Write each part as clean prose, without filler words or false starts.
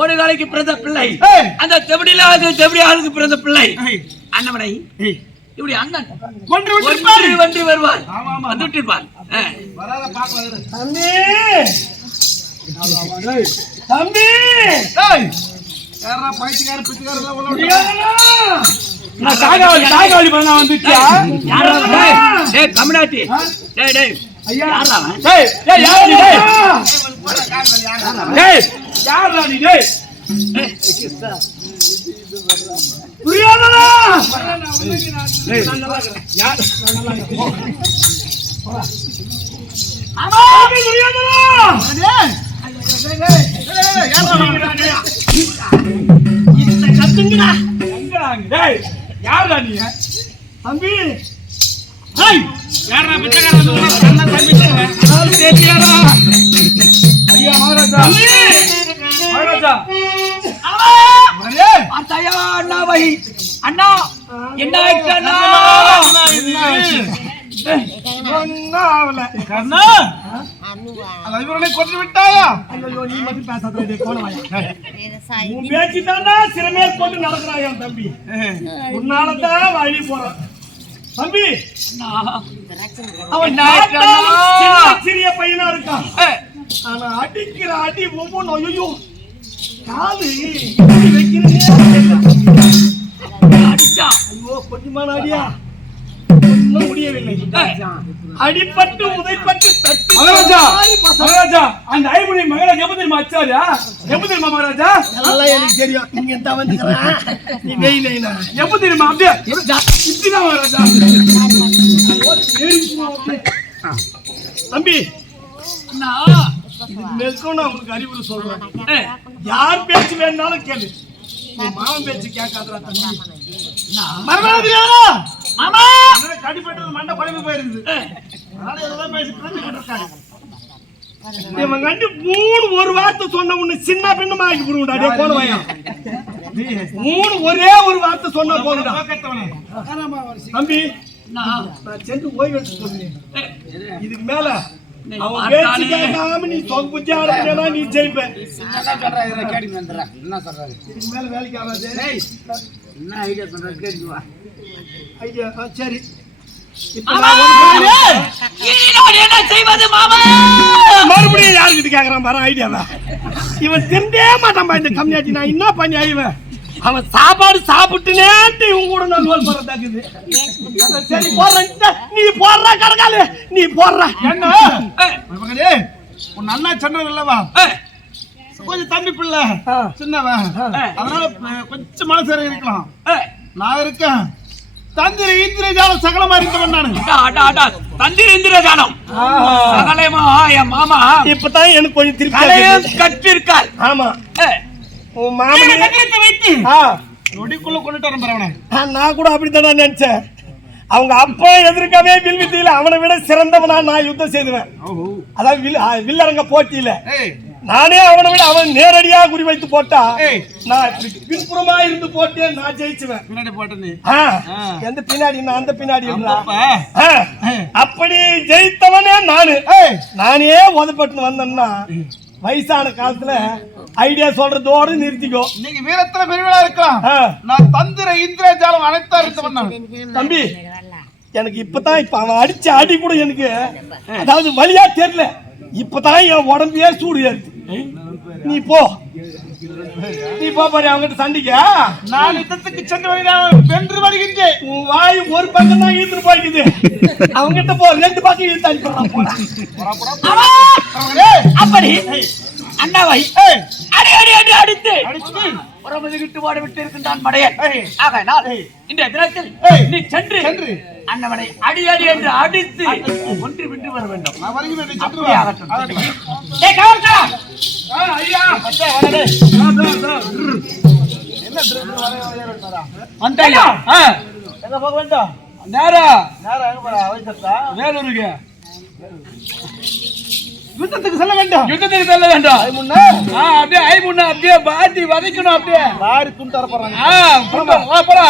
ஒரு நாளைக்கு பிறந்த பிள்ளை அந்த செவடி ஆளுக்கு பிறந்த பிள்ளை அண்ணமனை இப்படி அண்ணன் ஒன்று வருவார் வந்துட்டிருப்பார். தம்பி தமிழ்நாட்டி தம்பி அண்ணா என்ன கொண்டு விட்டாயா? நீ மட்டும் பேசிட்டானா சிறமே கொண்டு நடக்கிறாயா தம்பி? உன்னாலதான் வழி போறான் தம்பி. அவன் சிறிய பையனா இருக்கான். ஆனா அடிக்கிற அடி ஒவ்வொன்றும் ஐயோ காது அடிச்சா ஐயோ கொஞ்சமான அடியா ஒன்னும் முடியவில்லை. அடிப்பட்டு உதைப்பட்டு மகாராஜா அந்த ஐமுனி மகளை எபுதிரி மாச்சாரியா எபுதிரி மகாராஜா நல்லா எனக்கு தெரியும். நீங்க தான் வந்துக்கிறேன் நீ வெயிலைனா எபுதிரி மா அப்படியே இப்படிதான் மகாராஜா. தம்பி மேற்கொண்டு நான் உங்களுக்கு அறிவுரை சொல்றேன். யார் பேச்சு வேணாலும் கேளு, மாமன் பேச்சு கேட்காதா தம்பி. கடிப்பட்டது மண்டை குழம்பு போயிருக்குது. இவன் கண்டு ஒரு வார்த்தை சொன்ன உன்னை சின்ன பின்னமா ஆக்கி போடுடா போன வயம். ஒரே ஒரு வார்த்தை சொன்ன போதுடா தம்பி. நான் சென்று ஓய்வு எடுத்து சொல்றேன். இதுக்கு மேல அவன் பேச்சு கேட்காம நீ சொகுச்சி ஆடுறா நீ ஜெயிப்ப. என்ன சொல்றாரு இதுக்கு மேல வேலைக்கு ஆகாது. என்ன ஐடியா சொல்ற கேட்டுவா ஐடியா. சரி மறுபடியும் யாருக்கிட்ட கேக்குறான் பாரு ஐடியாவா? இவன் திருந்தே மாட்டான் இந்த கம்யூனிட்டி. நான் என்ன பண்ணி அழிவேன்? அவன் சாப்பாடு சாப்பிட்டுனே இவங்க கூட நான் நோல் போறதாக்குது. சரி போடுறேன் நீ போடுற கரகாலு நீ போடுற என்ன உன் அண்ணா சொன்னது இல்லவா? கொஞ்சம் தம்பி பிள்ளை சின்னவன், அதனால கொஞ்சம் மனசு இருக்கலாம். நான் இருக்கேன் தந்திர இந்திரஜாலம் சகலமா இருந்தவன் நானு. தந்திர இந்திரஜாலம் சகலமா என் மாமா இப்பதான் எனக்கு கொஞ்சம் திருப்பி கட்டிருக்கார். ஆமா உன் மாமன் வைத்து நொடிக்குள்ள கொண்டுட்டு வரேன். நான் கூட அப்படித்தான் நினைச்சேன். அவங்க அப்பா எதிர்க்கவே வில் வித்தியில அவனை விட சிறந்தவனா நான் யுத்தம் செய்துவேன். அதாவது வில்லரங்க போட்டியில நானே அவனை விட அவன் நேரடியா குறி வைத்து போட்டா நான் பின்புறமா இருந்து போட்டு நான் ஜெயிச்சுவேன். பின்னாடி போட்டேன் எந்த பின்னாடி நான் அந்த பின்னாடி அப்படி ஜெயித்தவனே நானே உதப்பட்டு வந்தேன்னா வயசான காலத்துல ஐடியா சொல்றதோடு நிறுத்திக்கோ. நீங்க வீரத்துல பெருவிழா இருக்கலாம். நான் தந்திர இந்திரஜாலம் அனைத்தா இருந்தவன் தம்பி. எனக்கு இப்பதான் இப்ப அவன் அடிச்ச அடி கூட எனக்கு அதாவது வலியா தெரியல. இப்பதான் என் உடம்பையே சூடு ஏறுது. நீ போ பாரு அவங்கிட்ட சண்டைக்கு. நான் யுத்தத்துக்கு சென்று வென்று வருகின்றேன். உன் வாய் ஒரு பக்கம் தான் இழுத்துட்டு போய்க்குது. அவங்கிட்ட போ ரெண்டு பக்கம் இழுத்து அனுப்பி அப்படி அண்ணாவை அடி அடி அடி அடித்து புறமுதுகிட்டு ஓட விட்டு இருக்கின்றான் மடையன். ஆகையால் இந்த தினத்தில் நீ சென்று அண்ணவனை அடி அடி என்று அடித்து ஒன்று விட்டு வர வேண்டும். வேலூருக்கு யுத்தத்துக்கு செல்ல வேண்டும். யுத்தத்துக்கு செல்ல வேண்டும். அப்படியே ஐ முன்ன அப்படியே பாட்டி வதைக்கணும். அப்படியே பாரி துண்டு தர போறாங்க. போறா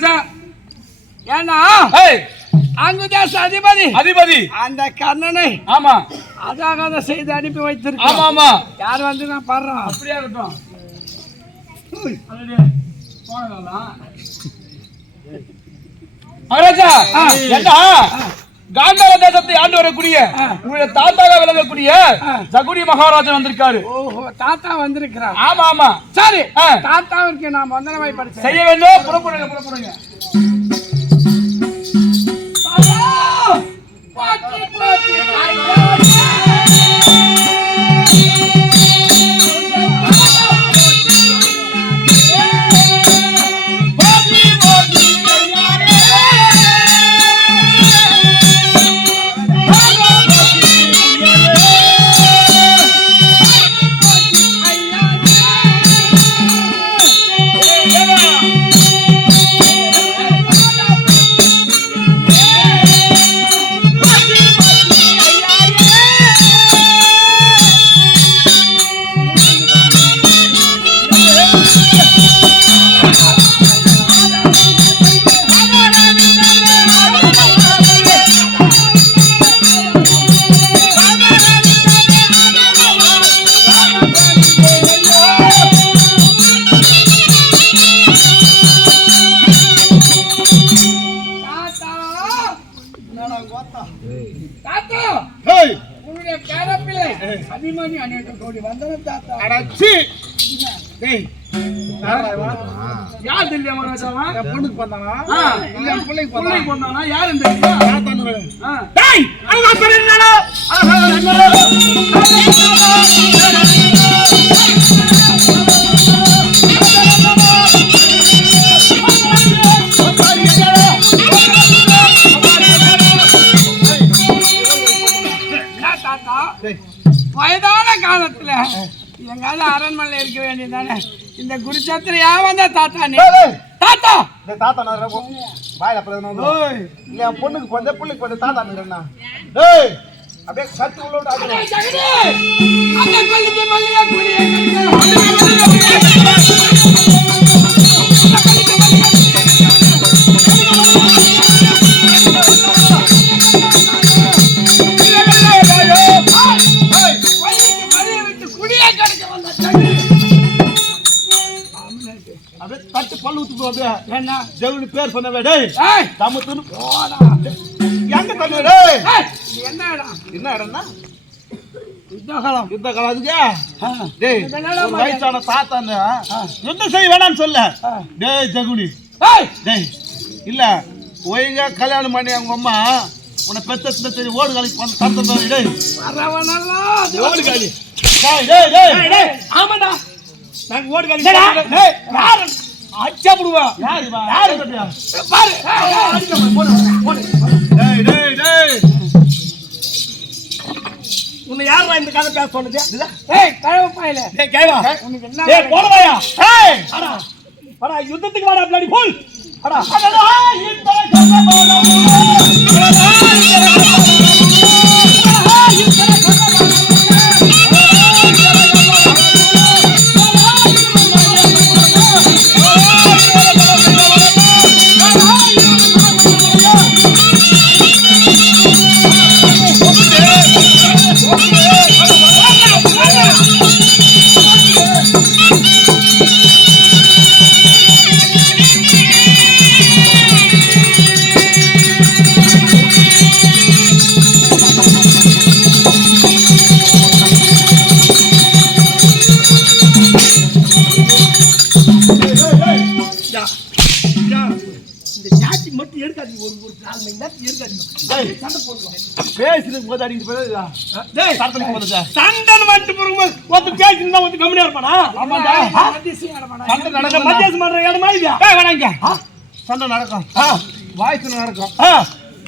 மகாராஜா. ஏன்னா அங்குதேச அதிபதி அந்த கண்ணனை ஆமா அதாக செய்து அனுப்பி வைத்திருக்கோம். ஆமா ஆமா யார் வந்து நான் பாடுறோம் அப்படியே இருக்கட்டும். மகாராஜா என்ன காந்தார தேசத்தை ஆண்டு வரக்கூடிய உங்களுடைய தாத்தாக விளங்கக்கூடிய ஜகுடி மகாராஜன் வந்திருக்காரு. ஓஹோ, தாத்தா வந்திருக்கிறார். ஆமா ஆமா சரி, தாத்தாவிற்கு நான் வந்தனமாய் படிச்சேன். செய்ய வேண்டும். புறப்படுங்க. யார் தெரியல மகாராஜாவா? பொண்ணுக்கு பண்ணானா இல்ல பிள்ளைக்கு பண்ணானா யாருன்னு தெரியல. டேய் அங்க சொல்றேனா வயதான காலத்துல எங்காவது அரண்மனையில இருக்க வேண்டியதானே. இந்த குருச்சத்திரையா வந்த தாத்தா நீ தாத்தா வாயில இல்ல பொண்ணுக்கு கொஞ்சம் பிள்ளைக்கு கொஞ்சம் தாத்தா நின்னா டேய் அப்படியே சத்து உள்ள தட்டு பல்லு ஊத்து போது என்ன ஜெகுனி பேர் சொன்னவே டேய் தமுத்துன்னு போடா எங்க தள்ளு டேய் என்ன இடம்னா யுத்த காலம் அதுக்கு டேய் வயசான தாத்தான்னு என்ன செய்ய வேணாம்னு சொல்ல டேய் ஜெகுனி டேய் இல்ல ஒழுங்கா கல்யாணம் பண்ணி அவங்க அம்மா உன்னை பெத்த தெரியும் ஓடு காலிக்கு வந்து தந்துடுறாரு டேய் ஓடு காலி டேய் டேய் டேய் ஆமாடா நான் ஓடு காலி டேய் யாரு அச்சா புடுவா யாரு பாரு போடு டேய் டேய் டேய் உன்னை யாரா இந்த கதை பேச சொன்னது? ஏய் கழுவ பாயில டேய் கேவா உனக்கு என்ன டேய் போடுவாயா ஏய் அடா அடா யுத்தத்துக்கு வாடா பிளாடி போல் அடா அடடா இந்த சொன்ன போடா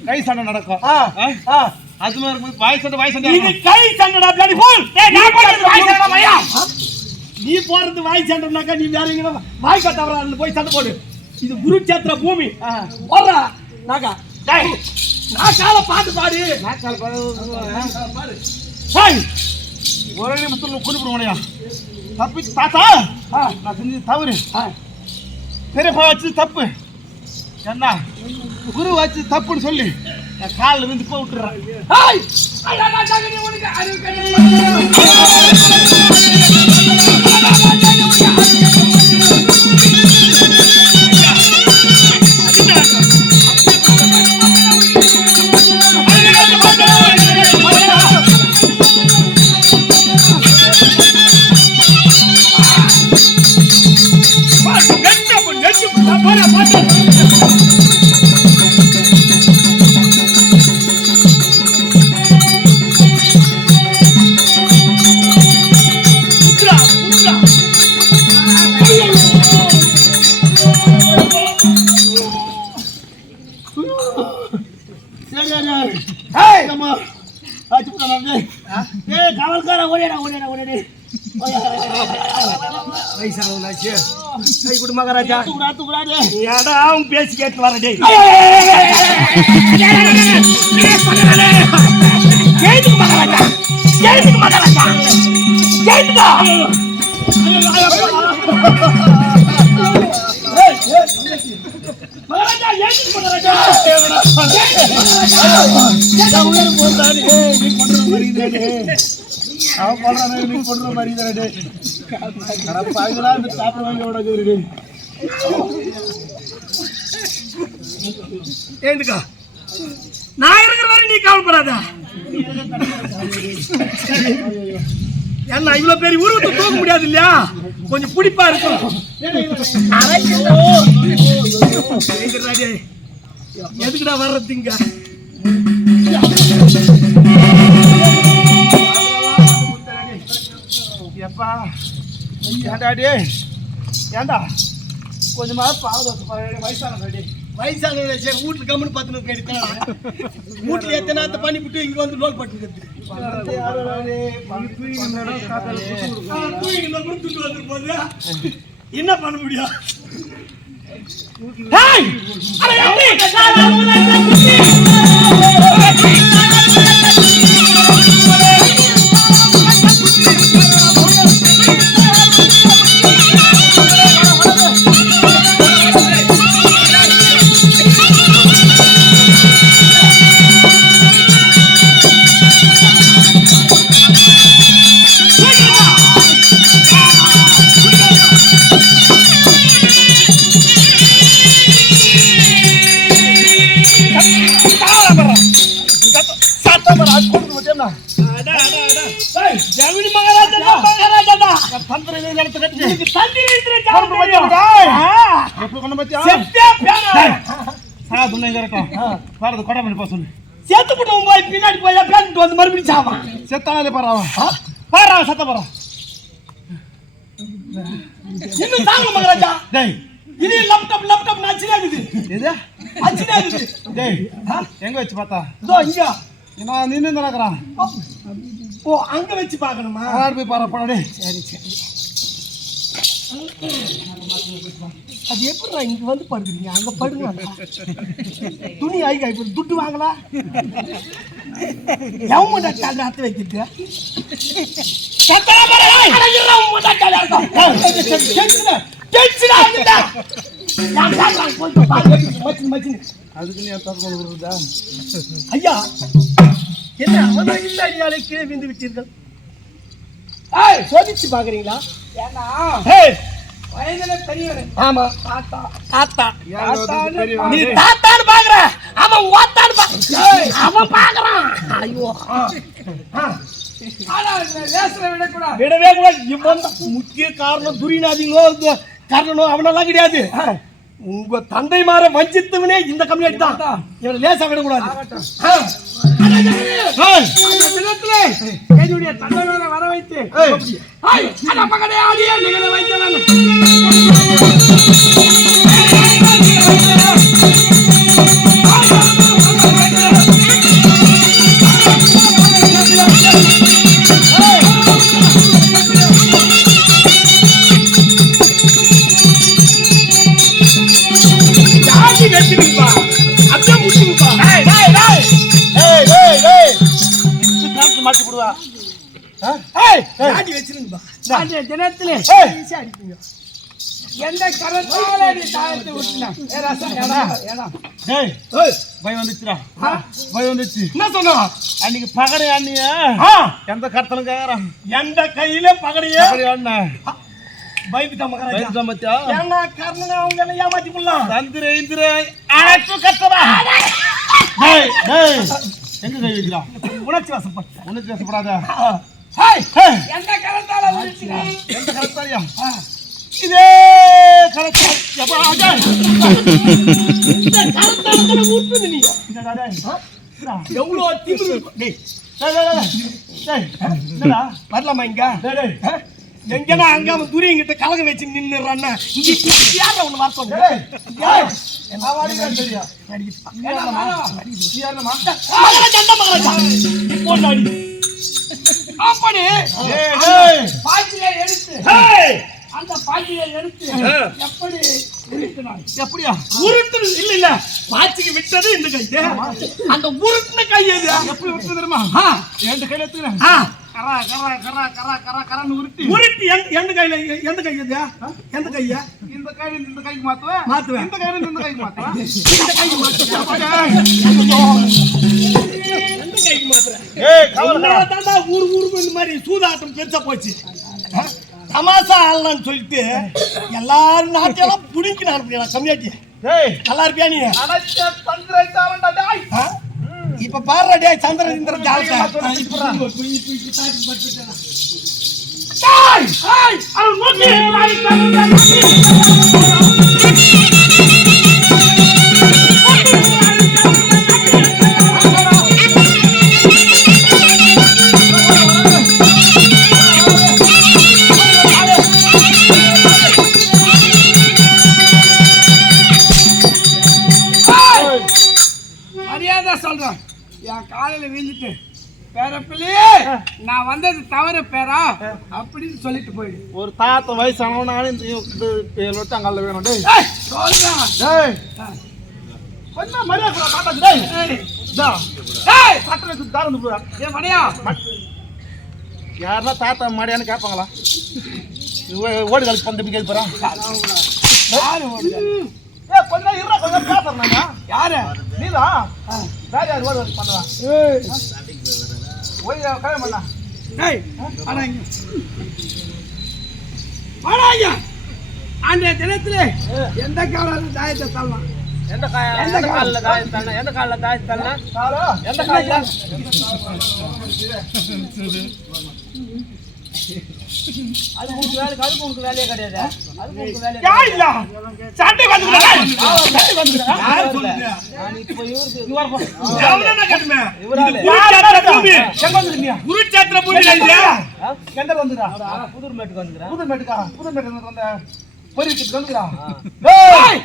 கை சண்டை நடக்கும். அது மாதிரி வாய் சண்டை கை சண்டை நீ போறது வாய் சண்டைனாக்கா நீ வேற எங்க வாய் கட்டவரா போய் சண்டை போடு. இது குருச்சேத்திர பூமி. போடுறா நாக்கா டேய் நாக்கால பாட்டு பாடு. நாக்கால பாடு டேய் ஒரே நிமிஷத்துல குடிபடுவானயா தப்பி தாத்தா நான் செஞ்சது தவறு. பெரியப்பா வச்சு தப்பு என்ன குரு வச்சு தப்புன்னு சொல்லி என் காலில் விழுந்து போய் விட்டுறேன். மகாராஜா பேசி கேட்டு வர ஏந்துக்கா நான் இருக்கிற வரை நீ கவலைப்படாத. என்ன இவ்வளவு பெரிய உருவத்தை தூக்க முடியாது இல்லையா, கொஞ்சம் பிடிப்பா இருக்கும். எதுக்குடா வர்றதுங்க எப்பா ஏண்டாடி ஏண்டா கொஞ்சமா வயசான வீட்டுல கம்முன்னு பத்து கேட்டுதான் வீட்டுல எத்தனை பண்ணி விட்டு இங்க வந்து லோல் பட்டு என்ன பண்ண முடியும்? பின்னாடி போய் வந்து மறுபடியும் சாவான். செத்தானே பரவாயில்ல சத்த போறான் இன்னும் தாங்க மகாராஜா. இது லேப்டாப் நச்சினாகுது. எது அச்சினாகுது? டேய் எங்க வச்சு பார்த்தா? இதோ இங்க நான் நின்னு நடக்கறான். ஓ அங்க வச்சு பார்க்கணுமா? ஆறு போய் பாரு போடா. சரி சரி. அது எப்படி இங்க வந்து படுக்கிறீங்க? அங்க படுங்க. துணி ஆகி இப்ப துட்டு வாங்கலாம். எவன் டாக்டர் அத்து வைக்கிட்டு அதுக்கு நீ தற்கொலை ஐயா என்ன அவன் இல்லாடியாலே கீழே விந்து விட்டீர்கள். சோதிச்சு பாக்குறீங்களா? வயதுல பெரியவர். ஆமா தாத்தா தாத்தா நீ தாத்தான்னு பாக்குற, அவன் ஓத்தான்னு அவன் பாக்குறான். ஐயோ விடவே கூடாது. இவன் முக்கிய காரணம் துரிநாதிகளோ காரணனோ அவனெல்லாம் கிடையாது. உங்க தந்தை மாற வஞ்சித்தவனே இந்த கம்யூனிட்டி தான். இவனை லேசா விடக்கூடாது. என்னுடைய தந்தையோட வர வைத்து மாட்டி போடுவா. தினத்திலே எந்த கரத்தால நீ தாயத்தை விட்டுன ஏ ராசா ஏடா டேய் பயம் வந்துச்சுடா பயம் வந்துச்சு என்ன சொன்னா அன்னைக்கு பகடை அண்ணிய எந்த கருத்தலும் கேக்குறான் எந்த கையில பகடையே பகடை அண்ணா பயந்துட்டா மகாராஜா பயந்துட்டா மத்தியா ஏன்னா கர்ணனை அவங்க எல்லாம் ஏமாத்தி போடலாம் தந்திர இந்திர அழைப்பு கத்தவா டேய் டேய் எங்க கை வைக்கிறா உணர்ச்சி வசப்பட்ட உனக்கு பேசப்படாத எந்த கரத்தால விட்டுன எந்த கருத்தாலியா இதே கருத்தால் எப்பா அஜய் இந்த கரத்தால ஊத்துது நீ என்னடா டேய் எவ்வளவு திமிரு டேய் டேய் என்னடா வரலாமா இங்க டேய் டேய் எங்கன்னா அங்க அவன் துரியங்கிட்ட கலகம் வச்சு நின்னுறான்னா இங்க யார ஒண்ணு வர சொல்லுங்க என்ன வாடியா தெரியா அப்படி டேய் பாய்ச்சியை எடுத்து டேய் அந்த பாய்ச்சியை எடுத்து எப்படி உருட்டினாய் எப்படியா உருட்டு இல்ல பாச்சிக்கு விட்டது இந்த கை அந்த உருட்டுன கை எது எப்படி விட்டு தெரியுமா எந்த கையில எடுத்துக்கிறேன் கரா கரா கரா கரா கரா கரான்னு உருட்டி உருட்டி எந்த கையில எந்த கை எது எந்த கையா இந்த கையில இந்த கைக்கு மாத்துவேன் மாத்துவேன். இந்த கையில இந்த கைக்கு மாத்துவேன் இந்த கை மாத்துறேன் எந்த கைக்கு மாத்துறேன் ஏய் கவலை தாண்டா ஊருக்கு இந்த மாதிரி சூதாட்டம் பெருசா போச்சு தமாசா ஆடலான்னு சொல்லிட்டு எல்லாரும் நாட்டையெல்லாம் புடிங்கினாரு கம்மியாட்டி டேய் நல்லா இருப்பியா நீ அனைத்து தந்திர தாவண்டா டேய் இப்ப பாரு டே சந்திரன் இந்த ஜாலத்தை மரியாதை சொல்றேன் என் காலையில வீழ்ந்துட்டு பேரப்பிள்ளையே நான் வந்தது தவறு பேரா அப்படின்னு சொல்லிட்டு போயிடு ஒரு தாத்த வயசானவனால இந்த பேலோட்டு அங்கல்ல வேணும் டேய் சொல்றேன் டேய் கொஞ்சம் மரியாதை தாத்தா டேய் டா டேய் சட்டை தாரந்து போறா ஏ மணியா யாரா தாத்தா மாடியான்னு கேட்பாங்களா ஓடி கழிச்சு பந்து கேள்வி போறான் யாரு ஓடுது? ஏய் கொஞ்சம் இருடா கொஞ்சம் பேசுறேன் யாரு நீதா வேற யார் ஓடி வந்து பண்ணலாம் ஓடி கல்யாணம் பண்ணா டேய் வாடா இங்க வாடா இங்க அன்றைய தினத்திலே எந்த காலம் தாயத்தை தள்ளலாம் எந்த கால்ல காய் தண்ண எந்த கால்ல காய் தண்ண காலோ எந்த கால்ல அது உங்களுக்கு வேலையே கிடையாது அது உங்களுக்கு வேலையே யா இல்ல சட்டை வந்துடா சட்டை வந்துடா யார் சொல்லுங்க நான் இப்போ இவருக்கு எவனடா கட்டுமே இவரால குருச்சேத்திர பூமி எங்க வந்துறீங்க குருச்சேத்திர பூமி இல்லையா எங்க வந்துடா புதுர்மேட்டுக்கு வந்துறா புதுர்மேட்டுக்கு வந்த பொரிக்கிட்டு வந்துடா டேய்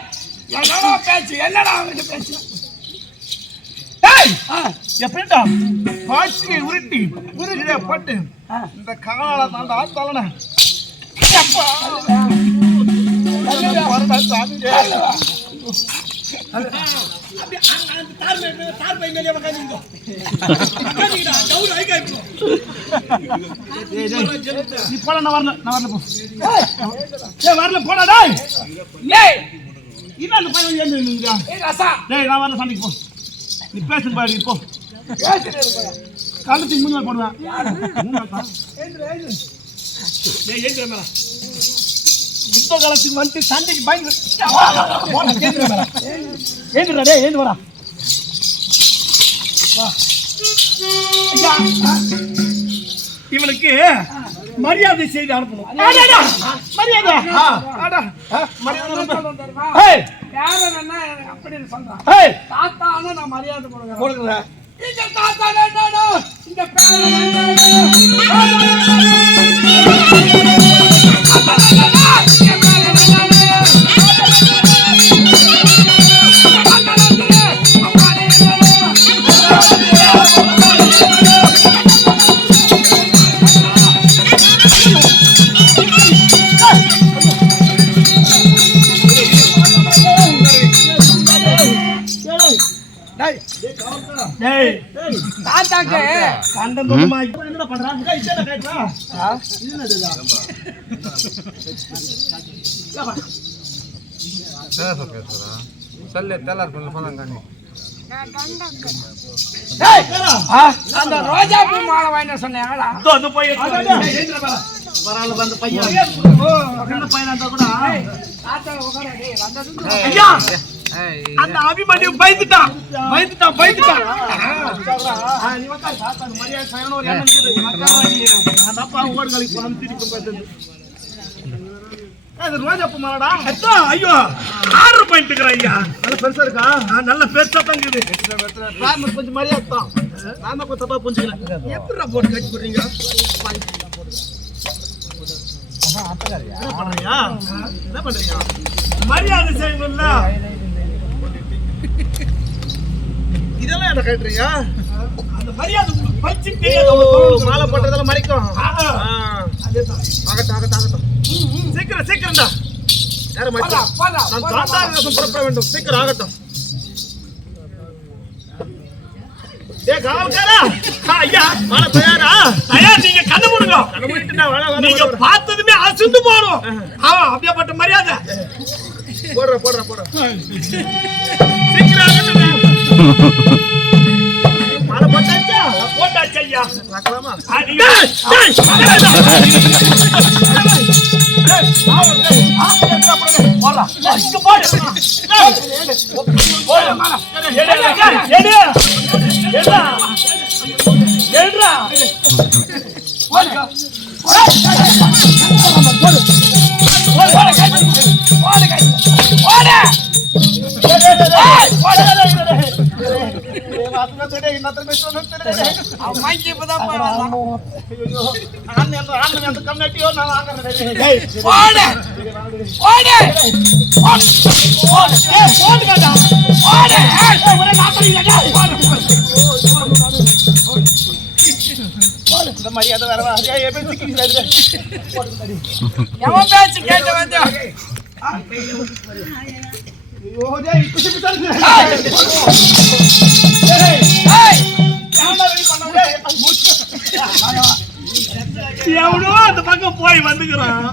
என்னடா பேச்சு என்னடா அவங்கிட்ட பேச்சு டேய் எப்படிடா பாச்சியை உருட்டி உருட்டிலே போட்டு இந்த காலால தாண்டா ஆத்தாலன அப்பா வரடா சாமி அப்படி அந்த தார் பை மேலே உட்கார்ந்தீங்க உட்கார்ந்தீங்கடா டவுர் ஐகா இப்போ நீ போடா நான் வரல போ ஏய் வரல போடா டேய் ஏய் இன்னா அந்த பையன் ஏந்து நின்னுடா ஏய் ராசா டேய் நான் வரல சண்டைக்கு போ நீ பேசுற பாரு போ பேசிட்டு இருக்க கழுத்துக்கு முன்னாடி போடுவேன் டேய் ஏந்திர மேல யுத்த காலத்துக்கு வந்து சண்டைக்கு பயந்து போடா ஏந்திர மேல ஏந்திரடா டேய் ஏந்து வாடா வா ஐயா இவனுக்கு மரியாதை செய்து அனுப்பணும் மரியாதை ஆடா மரியாதை தெரியுமா ஏய் யாரன் என்ன அப்படின்னு சொல்றான் ஏய் தாத்தானா நான் மரியாதை கொடுக்குறேன் கொடுங்கடா இந்த தாத்தா என்னடா இந்த பேரன் டேய் டேய் தாத்தாக்கு கண்டம் தொகுமா என்னடா பண்றான் இதென்ன கேட்டா இது என்னதுடா சல்லே தெல்லார் பண்ண போனாங்க டேய் அந்த ரோஜா பூ மாலை வாங்கிட்டு சொன்னேன்டா அது போய் வரால வந்த பையன் என்ன பையனா இருந்தா கூட தாத்தா உட்கார டேய் வந்தது ஐயா அந்த அபிமன்யு பயந்துட்டான் நீ வக்கா தாத்தா மரியாதை செய்யணும் ஒரு எண்ணம் இருக்குது அந்த அப்பா ஓடுகளுக்கு வந்து திருப்பி பார்த்தது அது ரோஜா பூ மாலடா அதான் ஐயோ ஆர்டர் பண்ணிட்டுக்கற ஐயா நல்ல பெருசா இருக்கா நல்ல பெருசா தான் இருக்குது நான் கொஞ்சம் மரியாதை தான் நான் தான் தப்பா புரிஞ்சுக்கிறேன் எப்படிடா போட்டு கட்டி போடுறீங்க என்ன பண்றீங்க மரியாதை செய்யணும்ல இதெல்லாம் என்ன கேட்டுறீங்க அந்த மரியாதை உங்களுக்கு பச்சு மாலை போட்டதெல்லாம் மறைக்கும் அதேதான் ஆகட்டும் சீக்கிரம்டா யார மச்சா நான் சாந்தாரி ரசம் புறப்பட வேண்டும் சீக்கிரம் ஆகட்டும் காவல்காரா ஐயா மாலை தயாரா தயார் நீங்க கண்ணு மூடுங்க கண்ண மூடிட்டுடா வர நீங்க பார்த்ததுமே அசுந்து போறோம் அப்படியேப்பட்ட மரியாதை போடுற சீக்கிரம் ஆகட்டும் மாலை போட்டாச்சு ஐயா பார்க்கலாமா மரியாதை வேற எவன் பேச்சு கேட்டு வந்து எவனோ அந்த பக்கம் போய் வந்துக்கிறான்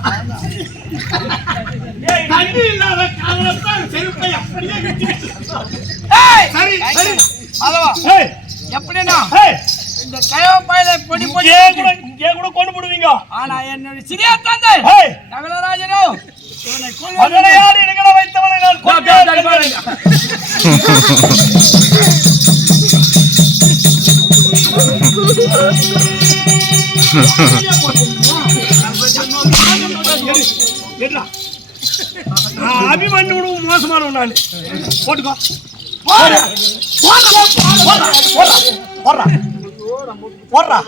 தண்ணி இல்லாத காரணத்தான் செருப்பை அப்படியே சரி எப்படின்னா ஏய், இந்த கயவ பையில பொடி பொடி இங்கே கூட கொண்டு போடுவீங்க ஆனா என்னுடைய சிறிய தந்தை ஏய், நகலராஜனோ இவனை மகனை யார் இடுகட வைத்தவனை நான் கொல்வேன். என்னடா? அபிமன்யு மோசமானவன் நான் போட்டுக்கோ போடுறா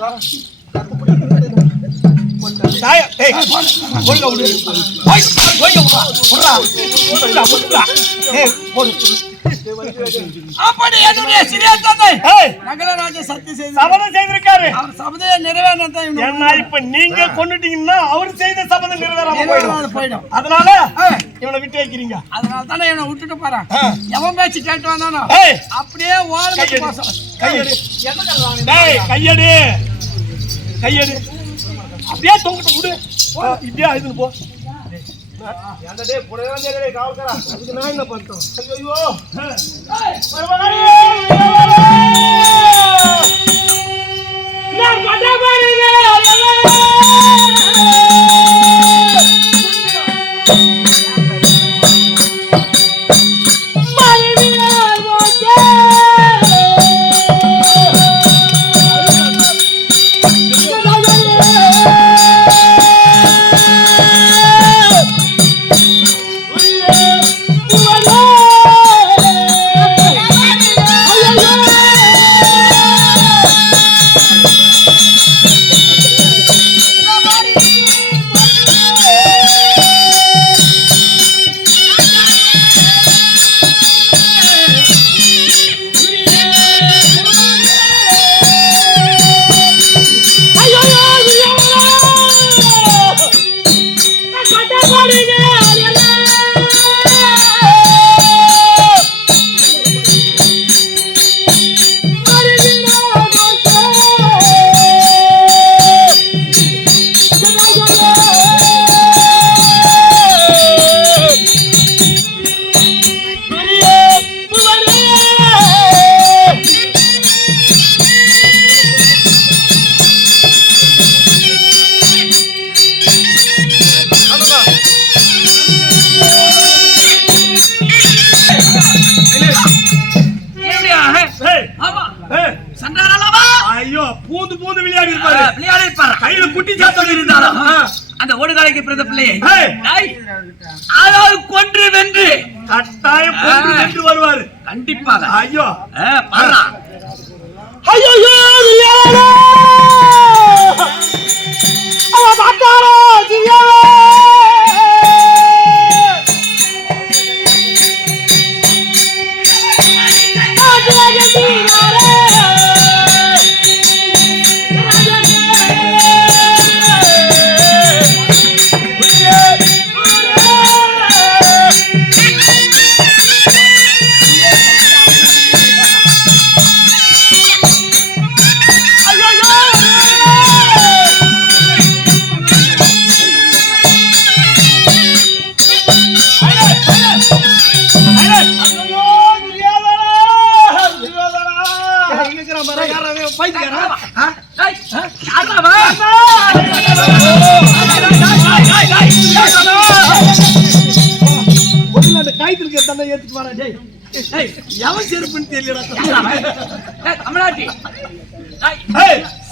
அப்படி என்னுடைய சிறிய தந்தை நகலராஜ சத்தியம் செய்து சபதம் செய்திருக்காரு. அவர் சபதையை நிறைவேறத்தான் என்ன இப்ப நீங்க கொண்டுட்டீங்கன்னா அவர் செய்த சபதம் நிறைவேறாம போயிடும். போயிடும் அதனால இவனை விட்டு வைக்கிறீங்க. அதனால தானே இவனை விட்டுட்டு போறான் எவன் பேச்சு கேட்டு வந்தானோ ஏய், அப்படியே ஓரத்துக்கு கையெடு. போசம் கையெடு. டேய், கையெடு கையெடு அப்படியே தொங்கிட்டு விடு. இப்படியே அழுதுன்னு போ. அதுக்கு நான் என்ன பண்ணோம் ஐயோ Oh, பிள்ளையாரை பாரு கையில குட்டி சாத்தம் இருந்தாலும் அந்த ஓடுகாலைக்கு பிறந்த பிள்ளையை அதாவது கொன்று வென்று கட்டாயம் கொன்று வென்று வருவாரு கண்டிப்பாக. ஐயோ பாரு ஐயோ அவ பாட்டாரோ ஜியாவே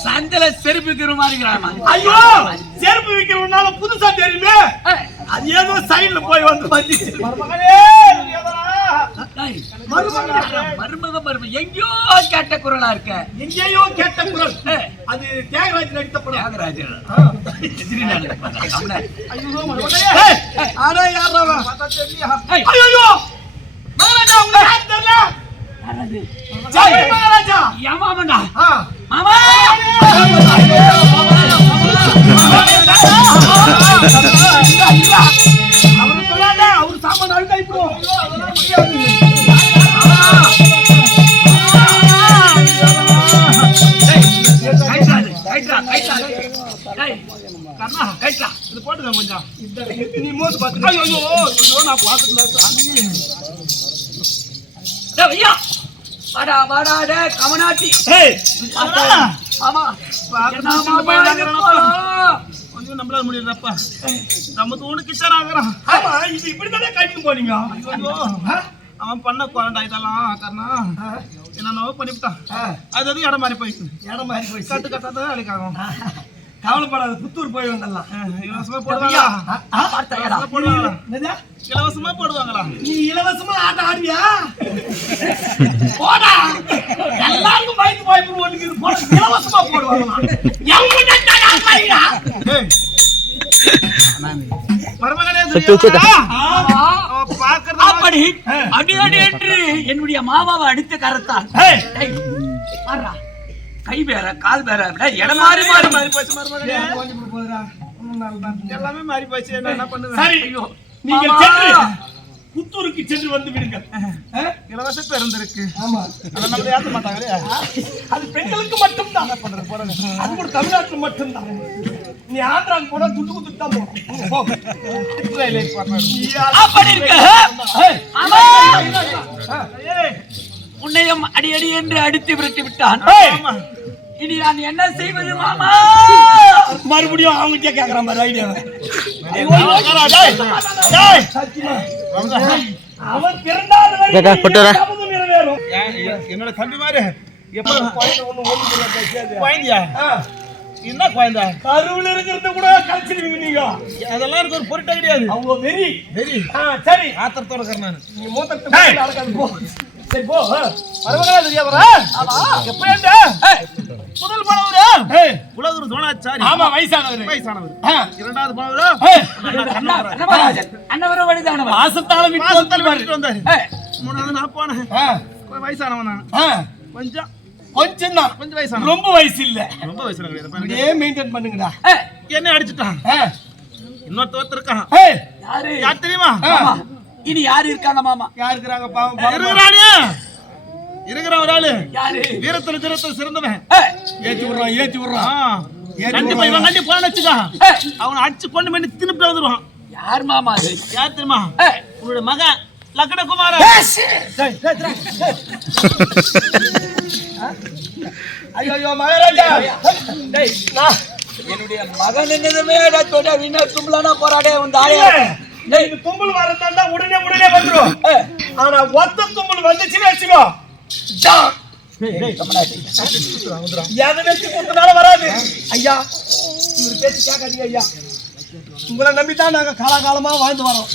சந்தல செருப்பு விக்கிற மாதிரி. ஐயோ செருப்பு விக்கிறவனால புதுசா தெரியுமே அது ஏதோ சைடுல போய் வந்து வந்துச்சு. மருமக எங்கேயோ கேட்ட குரலா இருக்க. எங்கேயோ கேட்ட குரல் அது தியாகராஜன் நடித்த படம். தியாகராஜன் ஐயோ மகாராஜா உங்க யார் தெரியல? ஜெய் மகாராஜா. மாமாடா மாமா அவரு சொல்லாத அவரு சாமான் அழுக்காய் போடும். கண்ணா கைட்டா இது போட்டுங்க கொஞ்சம். நீ மோது பாத்து. ஐயோ நான் பாத்துட்டேன். ஐயா வாடா வாடா டே கமனாட்டி. ஆமா கொஞ்சம் நம்மளால முடியலப்பா. நம்ம தூணு கிச்சன் ஆகுறான். ஆமா இது இப்படிதானே கட்டிட்டு போனீங்க. ஐயோ அவன் பண்ண குவாரண்டா இதெல்லாம் கண்ணா என்னென்னவோ பண்ணிவிட்டான். அது அது இடம் மாறி போயிடுச்சு. இடம் மாதிரி போய் கட்டு கட்டாதான் அடிக்காகும். கவலைப்படாத புத்தூர் போய் வந்தலாம். இலவசமா போடுவாங்களா? இலவசமா போடுவாங்களா? நீ இலவசமா ஆட்ட ஆடியா? போடா எல்லாருக்கும் பயந்து பயப்படுவோம். போட இலவசமா போடுவாங்களா? அப்படி அடி அடி என்று என்னுடைய மாமாவை அடித்து கரத்தான். கை வேற கால் வேற இடம் மாறி மாறி மாறி போச்சு. எல்லாமே மாறி போச்சு. என்ன பண்ணுவேன்? சரி நீங்கள் சென்று புத்தூருக்கு சென்று வந்து விடுங்கள். இலவச பேருந்து ஆமா அதை நம்ம ஏற்ற மாட்டாங்களே. அது பெண்களுக்கு மட்டும்தான். என்ன பண்றது போறது அது கூட தமிழ்நாட்டில் மட்டும்தான். நீ ஆந்திராவுக்கு போனா துட்டு குத்துட்டு தான் போகணும். அப்படி இருக்க உன்னையும் அடி அடி என்று அடித்து விரட்டி விட்டான். இனி நான் என்ன செய்வது மாமா? மறுபடியும் அவங்க கேக்குற மாதிரி ஐடியாவை அவன் பிறந்தால் நிறைவேறும். என்னோட தம்பி மாதிரி குழந்தையா என்ன குழந்தை கருவில் இருக்கிறத கூட கழிச்சிருவீங்க நீங்க. அதெல்லாம் எனக்கு ஒரு பொருட்டே கிடையாது. அவங்க வெறி வெறி. சரி ஆத்திரத்தோட இருக்கிறேன் நான். நீ மூத்தத்தை போ. சரி போ. மருமகளா தெரியாதா? எப்ப ஏண்டா முதல் பணவரா குலகுரு துரோணாச்சாரி. ஆமா வயசானவர். இரண்டாவது பணவரா அண்ணவரும் வழிதானவர். ஆசத்தால விட்டு வந்தாரு. மூணாவது நான் போனேன். வயசானவன் நான். கொஞ்சம் கொஞ்சம் தான். கொஞ்சம் வயசான. ரொம்ப வயசு இல்ல. ரொம்ப வயசான கிடையாது. அப்படியே மெயின்டைன் பண்ணுங்கடா. என்ன அடிச்சுட்டான். இன்னொருத்தர் இருக்கான். யாரு? யார் தெரியுமா? இனி யாரு இருக்காங்க மாமா? யார் இருக்கிறாங்க பாவம். இருக்கிறானே இருக்கிற ஒரு ஆளு. யாரு? வீரத்துல வீரத்துல சிறந்தவன். ஏத்தி விடுறான் ஏத்தி விடுறான். கண்டிப்பா இவன் கண்டி போன வச்சுக்கா அவனை அடிச்சு கொண்டு பண்ணி திருப்பி வந்துருவான். யார் மாமா அது? யார் தெரியுமா? உன்னுடைய மகன் லக்னகுமார. ஐயோ மகாராஜா என்னுடைய மகன் என்னதுமே தொட வின தும்பலானா போராடே வந்து ஆயா. நீங்க தும்பல் வரதா உடனே வந்துரும். ஆனா ஒத்த தும்பல் வந்துச்சுன்னு வெச்சுக்கோ. எதை வச்சு கொடுத்தனால வராது ஐயா. இவர் பேச்சு கேட்காதீங்க ஐயா. உங்களை நம்பித்தான் நாங்க காலகாலமா வாழ்ந்து வரோம்.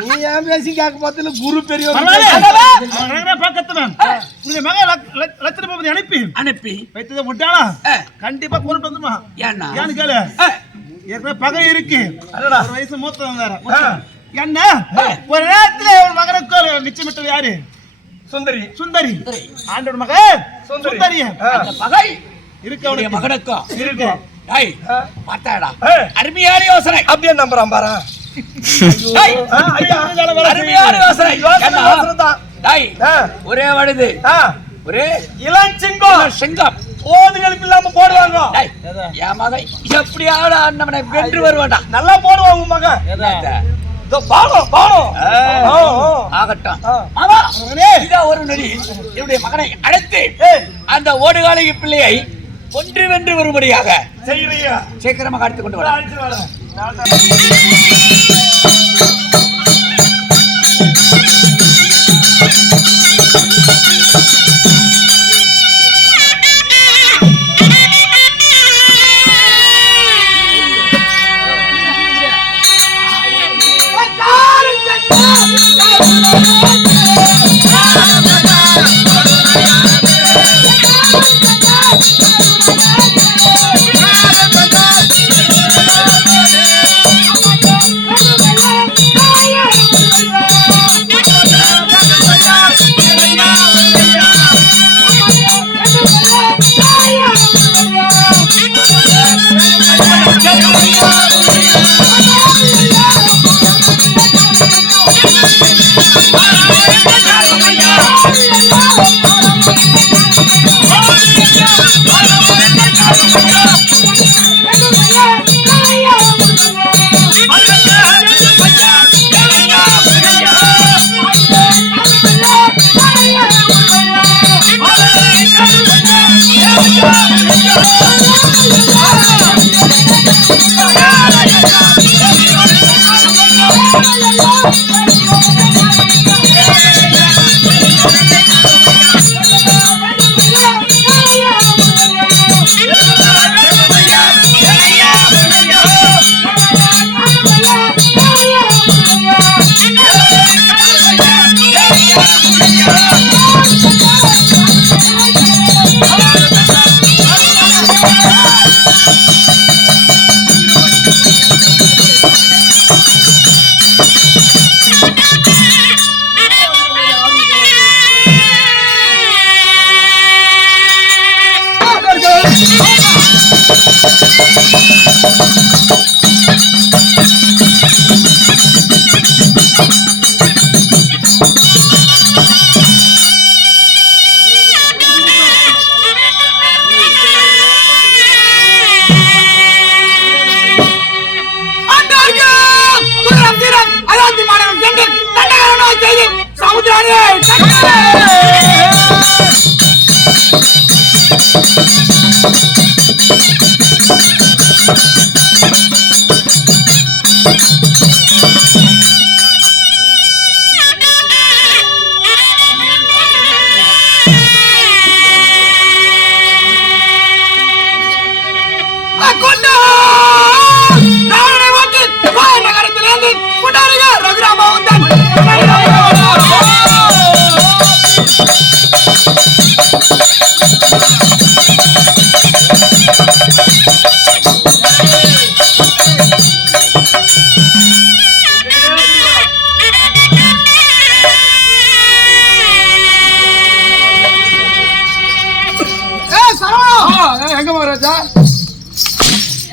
நீ ஏன் பேசி கேட்க பார்த்துல குரு பெரியவர் பக்கத்துவன் லட்சணபதி அனுப்பி வைத்ததை விட்டானா கண்டிப்பா கொண்டு வந்துமா. ஏன்னு கேளு, ஏற்கனவே பகை இருக்கு. ஒரு வயசு மூத்தவங்க வேற என்ன. ஒரு நேரத்துல ஒரு மகனுக்கு நிச்சயமிட்டது யாரு? சுந்தரி ஆண்டோட மகன் சுந்தரி. பகை இருக்கு அவனுக்கு, மகனுக்கும் இருக்கு. பார்த்தாடா, அருமையான யோசனை. அப்படியே நம்புறான் பாரு. அருமையான யோசனை. ஒரே வழுது, ஒரே இளஞ்சிங்கம் போதுகளுக்கு இல்லாம போடுவாங்க. என் மகன் எப்படியாவது அண்ணனை வென்று வருவான்டா. நல்லா போடுவாங்க மகன். ஆகட்டும். ஒரு நொடி என்னுடைய மகனை அழைத்து அந்த ஓடுகாலை பிள்ளையை ஒன்று வென்று வரும்படியாக சீக்கிரமாக அழைத்துக் கொண்டு வர.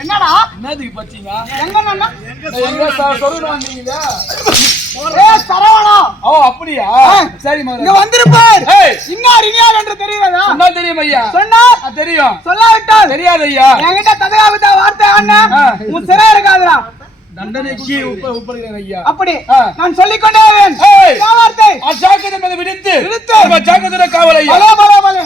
என்னடா என்னதுக்கு பச்சீங்க? எங்க சொல்லணும் வந்தீங்க. சரவணா. ஓ அப்படியா? சரி இங்க வந்திருப்பார். இன்னார் இனியார் என்று தெரியாதா? சொன்னா தெரியும் ஐயா. சொன்னா தெரியும். சொல்லாவிட்டால் தெரியாது ஐயா. என்கிட்ட ததகாவிதா வார்த்தை அண்ணன் உன் சிறை இருக்காதுடா. தண்டனைக்கு உட்படுகிறேன் ஐயா. அப்படி நான் சொல்லிக்கொண்டே வார்த்தை அஜாக்கிரதை விடுத்து விடுத்து ஜாக்கிரதை காவல் ஐயா. பலே பலே பலே.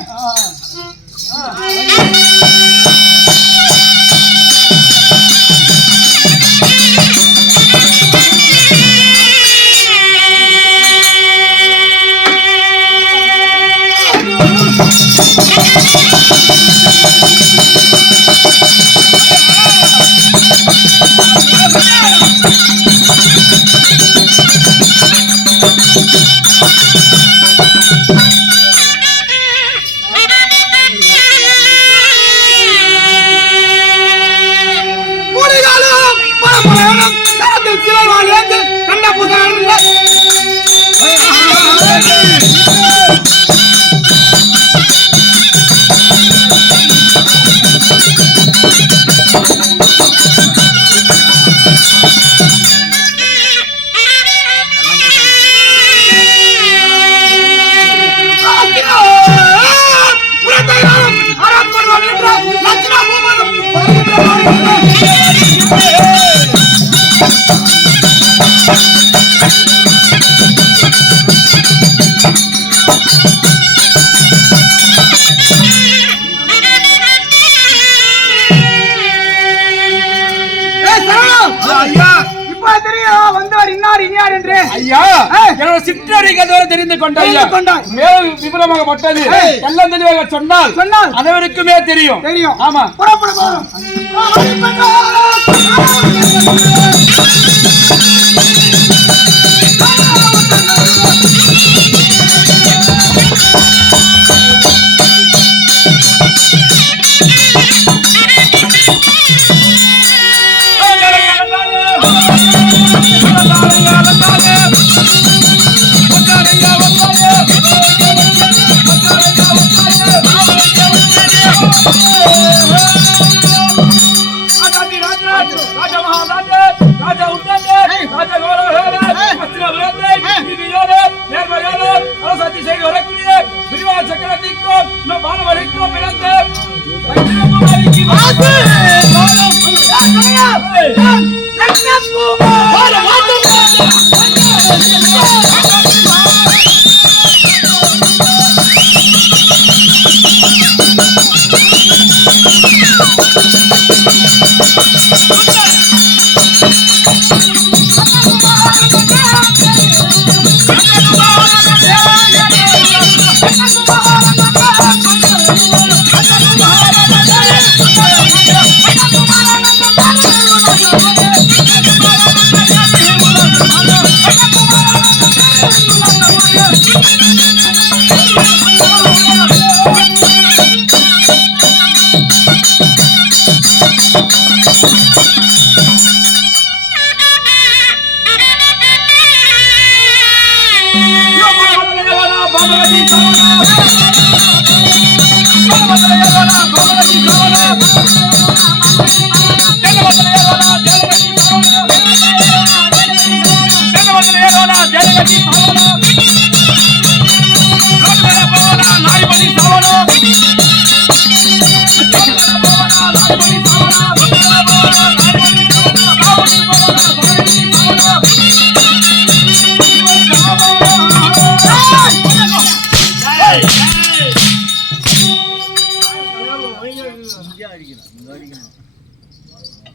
தெரிந்து கொண்டாய் மேலும் விபரமாகப்பட்டது எல்லாம் தெளிவாக சொன்னால் அனைவருக்குமே தெரியும். ஆமா,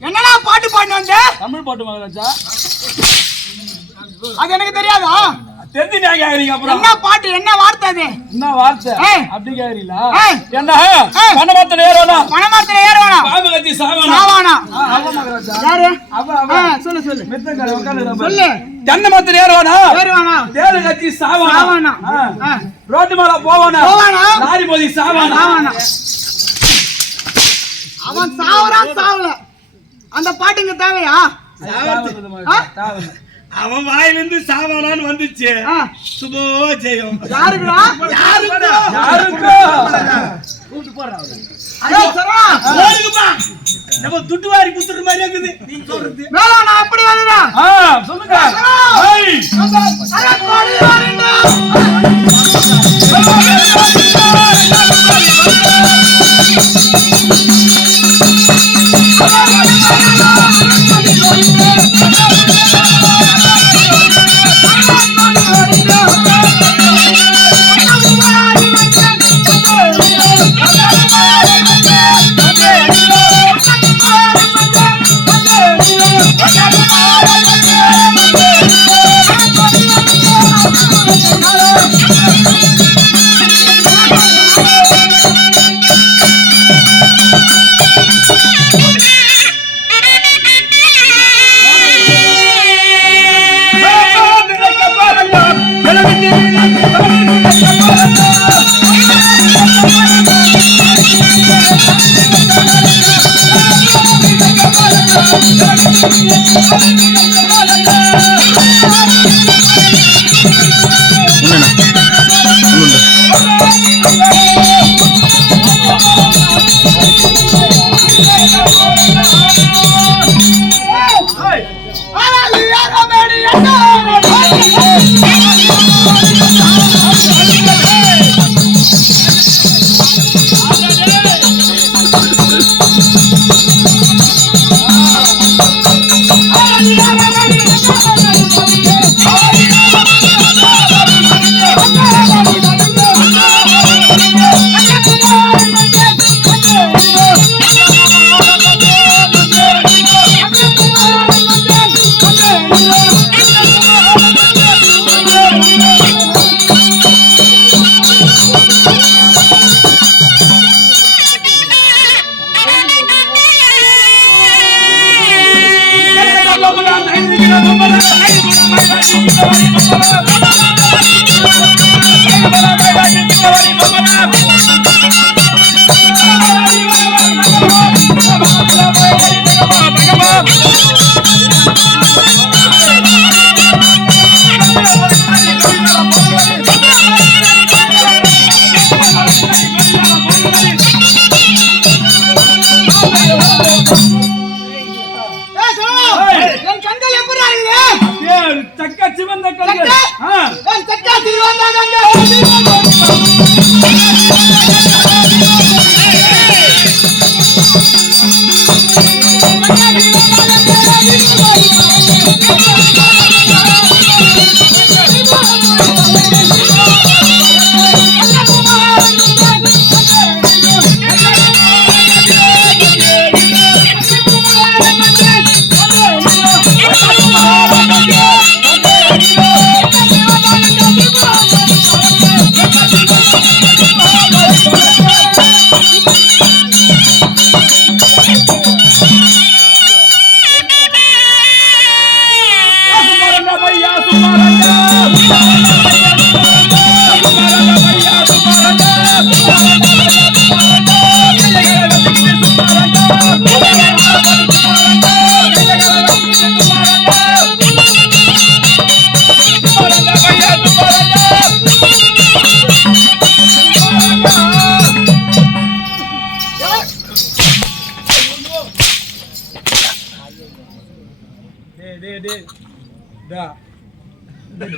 என்னடா பாட்டு பாடினாங்க? தமிழ் பாட்டு மகாராஜா. அது எனக்கு தெரியாதா? தெரிஞ்சு நீங்க கேக்குறீங்க. அப்புறம் என்ன பாட்டு, என்ன வார்த்தை அது? என்ன வார்த்தை அப்படி கேக்குறீங்களா? என்ன பணமரத்துல ஏறுவானா? பணமரத்துல ஏறுவானா? பாம்பு கட்டி சாவானா? சாவானா? ஆமா மகாராஜா. யாரு? சொல்லு சொல்லு. மெத்தக்கார உட்கார்ந்து சொல்லு. தென்னை மரத்துல ஏறுவானா? ஏறுவானா? தேடு கட்டி சாவானா? சாவானா? ரோட்டு மேல போவானா? போவானா? லாரி மோதி சாவானா? சாவானா? அவன் சாவறான் சாவல. அந்த பாட்டு இங்க தேவையா? அவன் வாயிலிருந்து சாவானான்னு வந்துச்சு. சுபோஜயம். யாருக்குடா? யாருக்கு கூப்பிட்டு போறா. ஐயோ சரா ஓடுங்கப்பா. நம்ம துட்டுவாரி குத்துற மாதிரி இருக்குது நீ சொல்றது. மேல நான் அப்படி வரேனா? சொல்லுங்க. ஏய் அரே கோடி வரேனா?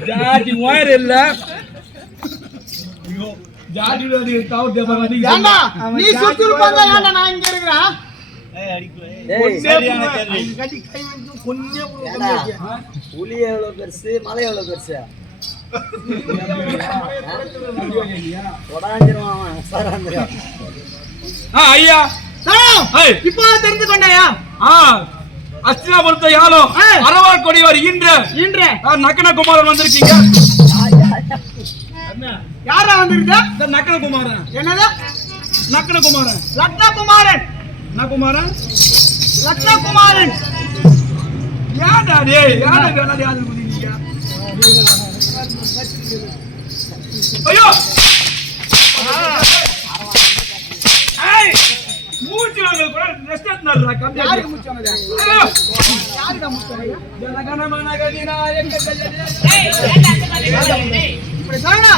ஜாதி ஒயர் இல்ல ஜாதி நீ சுத்தி இருப்பாங்க நான் இங்க இருக்கிறேன் புலி எவ்வளவு பெருசு மலை எவ்வளவு பெருசு ஐயா இப்போ தெரிந்து கொண்டாயா அஸ்தினாபுரத்தை யாரும் அரவார் கொடிவர் இன்று நக்கன குமாரன் வந்திருக்கீங்க. யாரா வந்திருக்க? நக்கன குமாரன். என்னது? நக்கன குமாரன். லக்ன குமாரன். என்ன குமாரன்? லக்ன குமாரன். யாடா டேய் யாடா வேணாடி ஆளு குதிங்க. ஐயோ ஏய் மூச்சு வாங்க கூட ரெஸ்ட் எடுத்துறா கம்பி. யாருக்கு மூச்சு வாங்குது? யாருடா மூச்சு வாங்குது? ஜனகணமன கதிநாயக கல்யாணி. இப்படி சொல்றா.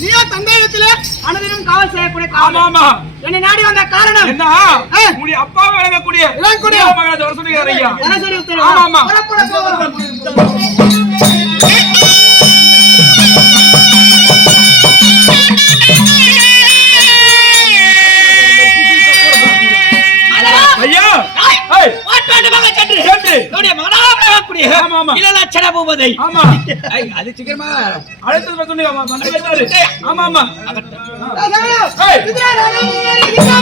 நீயா தந்தையிடத்திலே அனுதினம் காவல் செய்யக்கூடிய ஆமா ஆமா. என்னை நாடி வந்த காரணம் என்ன? உங்க அப்பாவை வழங்கக்கூடிய இளங்கூடிய மகன் வர சொல்லுகிறார் ஐயா. என்ன சொல்லி உத்தரவு? ஆமா ஆமா. புறப்பட போகிறோம். ஐயா ஏய் வாட் வேண்டுமாக சென்று சென்று என்னுடைய மகனாக கூடிய ஆமா ஆமா இளலட்சண பூபதை ஆமா ஐய் அது சீக்கிரமா அழைத்து சொன்னீங்க வந்து கேட்டாரு. ஆமா ஆமா ஏய் இதுடா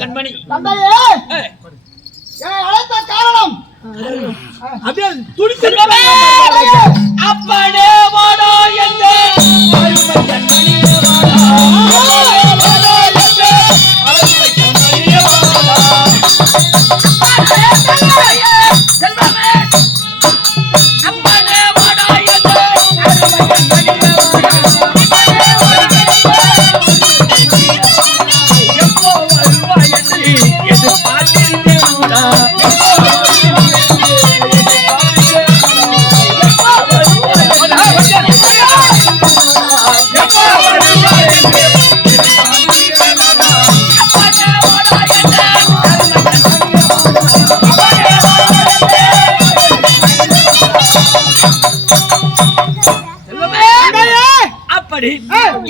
கண்மணி காரணம் அப்படியே துடிச்சு அப்பனே வாடா என்று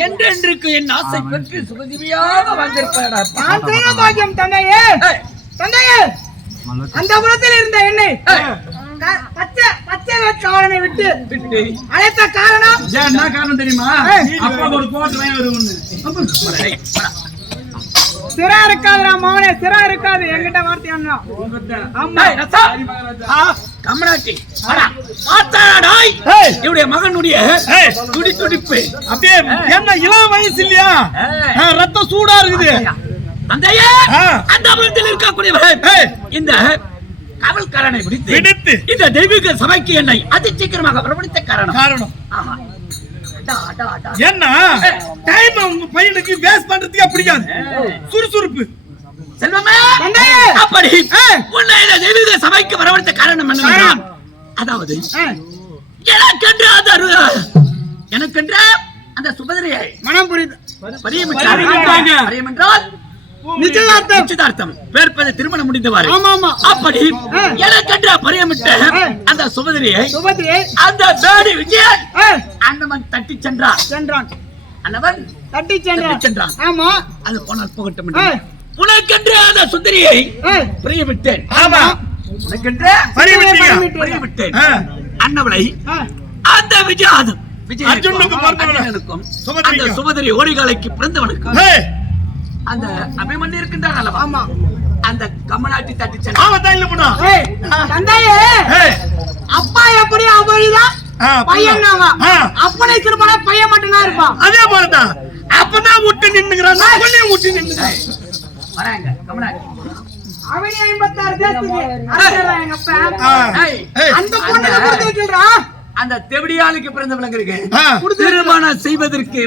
என்றென்றுக்கு என் ஆசை பெற்று சுகதிவியாக வந்திருப்பார் பாக்கியம் தந்தையே. தந்தையே, அந்த புறத்தில் இருந்த என்னை பச்சை காரனை விட்டு அழைத்த காரணம் என்ன காரணம் தெரியுமா? அப்பா ஒரு கோட் வாங்கி வருவோன்னு சிரா இருக்காது மகனே, சிரா இருக்காது என்கிட்ட வார்த்தை அண்ணா. கமலாட்டி இவருடைய மகனுடைய துடிப்பு அப்படியே என்ன இளம் வயசு இல்லையா? ரத்தம் சூடா இருக்குது. அந்த புறத்தில் இருக்கக்கூடியவர் இந்த காவல்காரனை விடுத்து இந்த தெய்வீக சபைக்கு என்னை அதி சீக்கிரமாக வரவழைத்த காரணம் என்ன டைம் பையனுக்கு வேஸ்ட் பண்றதுக்கு பிடிக்காது. சுறுசுறுப்பு செல்வமே, அப்படி உன்னை இந்த தெய்வீக சபைக்கு வரவழைத்த காரணம் என்ன? அதாவது எனக்கென்ற அந்த சுபதிரையை மனம் புரியுது. பரியம் என்றால் நிச்சயதார்த்தம் வேற்பது திருமணம் முடிந்தவாறு. அப்படி எனக்கென்ற பரியமிட்ட அந்த சுபதிரியை அந்த பேடி விஜயன் அண்ணவன் தட்டி சென்றான். அண்ணவன் தட்டி சென்றான். ஆமா, அது போனால் போகட்டும். உனக்கென்று அந்த சுந்தரியை பிரியமிட்டேன். உனக்கென்று பிரியமிட்டேன் அண்ணவளை அந்த விஜயாதம் அர்ஜுனனுக்கும் அந்த சுபதிரி ஓடிகாலைக்கு பிறந்தவனுக்கும் அந்த அபிமன்யு இருக்கின்றான் அல்லவா? ஆமா, அந்த கமலாட்டி தட்டி சென்றான். அப்பா எப்படி அவளிதான் பையன் அப்பனை திருமண பையன் மட்டும்தான் இருப்பான். அதே போலதான் அப்பதான் விட்டு நின்னுக்கிறான். விட்டு நின்று வராங்க கமலாட்டி. அவனே 56 தேசத்துக்கு எங்க அப்பா அந்த பொண்ணு கொடுத்து வச்சிருக்கான். அந்த தெவிடியாளுக்கு பிறந்த விலங்கிருக்கு திருமணம் செய்வதற்கு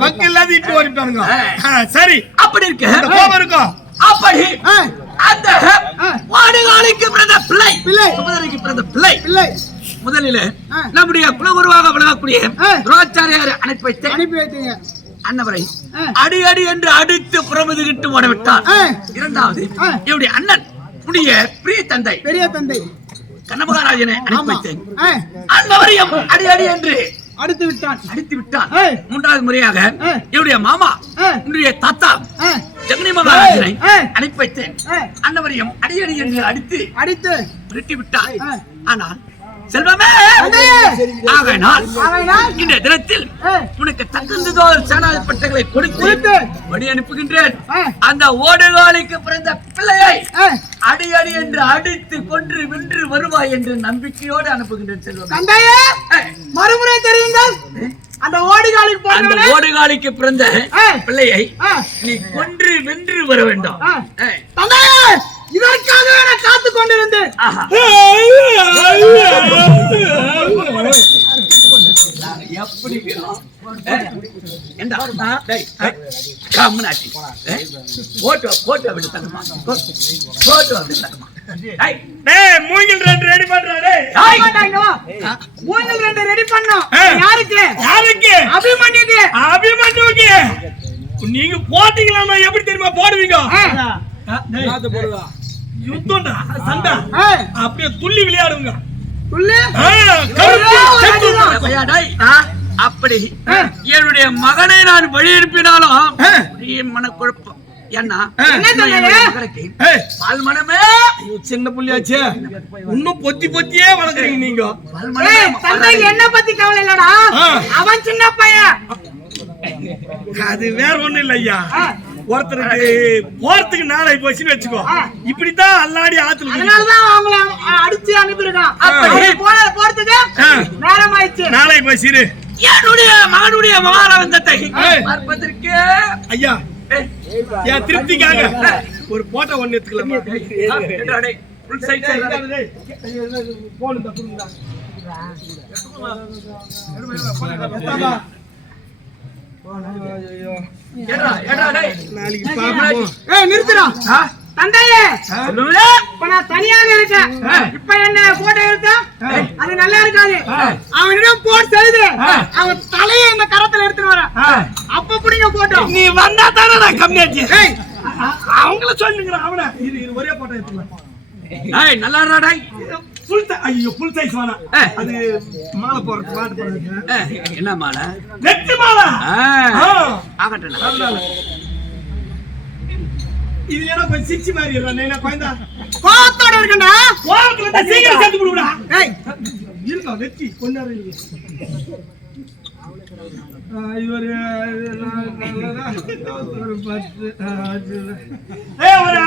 வக்கில்லாத இட்டு ஓடிட்டானுங்க. சரி, அப்படி இருக்கு இருக்கும். அப்படி அந்த வாடுகாலுக்கு பிறந்த பிள்ளை சுபதரைக்கு பிறந்த பிள்ளை முதலில் நம்முடைய குலகுருவாக விளங்கக்கூடிய துரோணாச்சாரியார் அனுப்பி வைத்தீங்க. அன்னவரை அடி அடி என்று அடித்து புறமுதுகிட்டு ஓடவிட்டார். இரண்டாவது இவருடைய அண்ணன் உடைய பெரிய தந்தை கண்ணமகாராஜனை அனுப்பி வைத்தேன். அன்னவரையும் அடி அடி என்று அடித்து விட்டான். அடித்து விட்டான். ஏய். மூன்றாவது முறையாக ஏய். என்னுடைய மாமா ஏய். என்னுடைய தாத்தா ஏய். ஜெகனி மகாராஜனை ஏய். அனுப்பி வைத்தேன். ஏய். அன்னவரையும் அடியடி என்று அடித்து விரட்டி விட்டான். ஏய். ஆனால் செல்வமே அடே. ஆகையினால் ஆகையினால் இந்த தினத்தில் ஏய். உனக்கு தகுந்ததோர் சேனாதிபதிகளை கொடுத்து கொடுத்து வழி அனுப்புகின்றேன். ஏய். அந்த ஓடுகாலிக்கு பிறந்த பிள்ளையை ஏய். அடி அடி என்று அடித்து கொன்று வென்று வருவாய் என்று நம்பிக்கையோடு அனுப்புகின்றேன் செல்வமே. தந்தையே ஏய். மறுமுறை தெரியுங்கள். அந்த ஓடிகாலிக்கு அந்த போனவனே ஓடுகாலிக்கு பிறந்த ஏய். பிள்ளையை ஏய். நீ கொன்று வென்று வர வேண்டும். ஏய். ஏய். தந்தையே இதற்காக நான் காத்து கொண்டிருந்தேன். ஆஹா. எப்படி இருக்கிறோம்? ஏய். ஏண்டா? டேய், டேய். கம்முனாச்சி. ஏய். போட்டோ விடு தங்கம்மா. போட்டோ விடு தங்கம்மா. ஏய். டேய் மூங்கில் ரெண்டு ரெடி பண்றா டேய். ஏய். மாட்டாங்க வா. மூணு ரெண்டு ரெடி பண்ணோம். ஏய். யாருக்கு? யாருக்கு? அபிமன்யுக்கு. அபிமன்யுக்கு. நீங்க போட்டீங்களா எப்படி தெரியுமா போடுவீங்க? ஏய். யுத்தம்டா சண்டை. ஏய். அப்படியே துள்ளி விளையாடுங்க. துள்ளு. ஐயா, டேய். அப்படி என்னுடைய மகனை நான் வழி அனுப்பினாலும் ஒரே மனக்குழப்பம். ஏன்னா என்னுடைய மகனுக்கு பால் மனமே சின்ன புள்ளியாச்சே இன்னும் பொத்தி பொத்தியே வளர்க்குறீங்க நீங்க. பால் மனமே ஏய், தந்தைக்கு என்ன பத்தி கவலை இல்லடா. அவன் சின்ன பையன். அது வேற ஒண்ணும் இல்ல ஐயா. ஒருத்தருக்கு போறதுக்கு நாளை போச்சுன்னு வச்சுக்கோ. இப்படித்தான் அல்லாடி ஆத்துல அதனாலதான் அவங்கள அடிச்சு அனுப்பிருக்கான். அப்படி போறதுக்கு நேரம் ஆயிடுச்சு. நாளை போச்சு. என்னுடைய மகனுடைய மகாராஜத்தை பார்ப்பதற்கு ஐயா என் திருப்திக்காக ஒரு போட்டோ ஒண்ணு எடுத்துக்கலாமா? நிறுத்துறோம் தந்தையே. இப்ப நான் தனியாக இருக்கேன். இப்ப என்ன போட்டோ எடுத்தா அது நல்லா இருக்காது. அவனிடம் போட்டு செய்து அவன் தலையை இந்த கரத்துல எடுத்துட்டு வரேன். அப்ப புடிங்க போட்டோ. நீ வந்தா தானே நான் கம்மியாச்சு. அவங்கள சொல்லுங்க. அவன இது ஒரே போட்டோ எடுத்துக்கலாம். நல்லா இருடா. ஃபுல் சைஸ் வேணாம். அது மாலை போறது மாட்டு போறது. என்ன மாலை? வெற்றி மாலை. ஆகட்டும். இது என்ன கொஞ்சம் சிச்சி மாதிரி இல்ல. என்ன குழந்தா கோத்தோட இருக்கண்டா. கோவத்துல சீக்கிரம் சேர்த்து விடுடா. ஏய் இருக்கா வெற்றி கொண்டாரு இருக்கு. இவரு ஒரு 10 ஒரு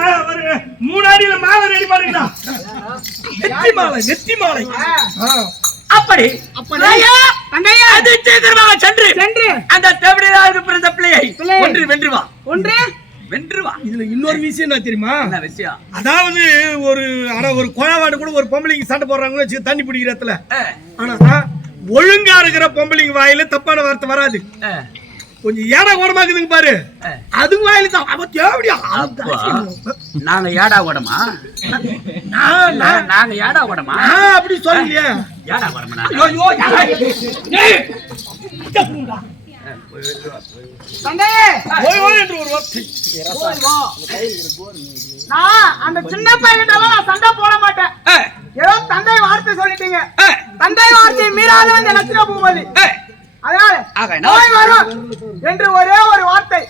3 அடியில மாலை ரெடி பண்ணுங்கடா. நெத்தி மாலை. அப்படி தந்தையா அது சீக்கிரமாக சென்று அந்த தேவடியாக பிறந்த பிள்ளையை ஒன்று வென்று வா. இதுல இன்னொரு விஷயம் என்ன தெரியுமா? என்ன விஷயம்? அதாவது ஒரு குழவாடு கூட ஒரு பொம்பளைக்கு சண்டை போடுறாங்கன்னு வச்சு தண்ணி பிடிக்கிற இடத்துல. ஆனா ஒழுங்கா இருக்கிற பொம்பளைங்க வாயில தப்பான வார்த்தை வராது. கொஞ்சம் ஏடா ஓடமாக்குதுங்க பாரு. அதுங்க வாயில தான் அவ தேவடியா. நாங்க ஏடா ஓடமா? நாங்க ஏடா ஓடமா? அப்படி சொல்லலையே. ஏடா ஓடமா? தந்தையே ஓய் என்று ஒரு வார்த்தை. நான் அந்த சின்ன பையன்கிட்ட சண்டை போட மாட்டேன். ஏதோ தந்தை வார்த்தை சொல்லிட்டீங்க. தந்தை வார்த்தை மீறாத அந்த லட்சண பூமதி. அதனால நோய் வரும் என்று ஒரே ஒரு வார்த்தை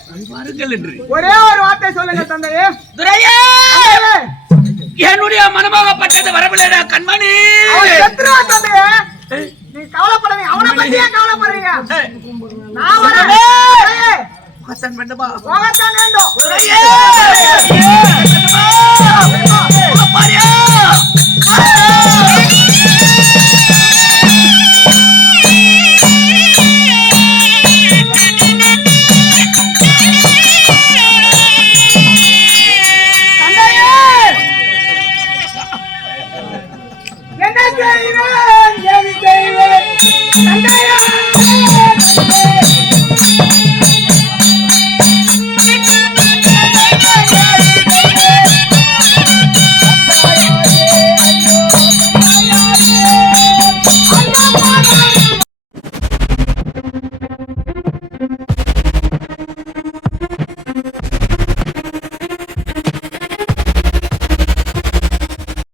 சொல்லுங்க தந்தையே. துரையே என்னுடைய மனமாகப்பட்டது வரவில்லை கண்மணி. தந்தையே நீ கவலைப்படாதீங்க. அவனை பத்தியே கவலைப்படுறீங்க. நான் வரேன். போகத்தான் வேண்டும். என்ன செய்வேன்?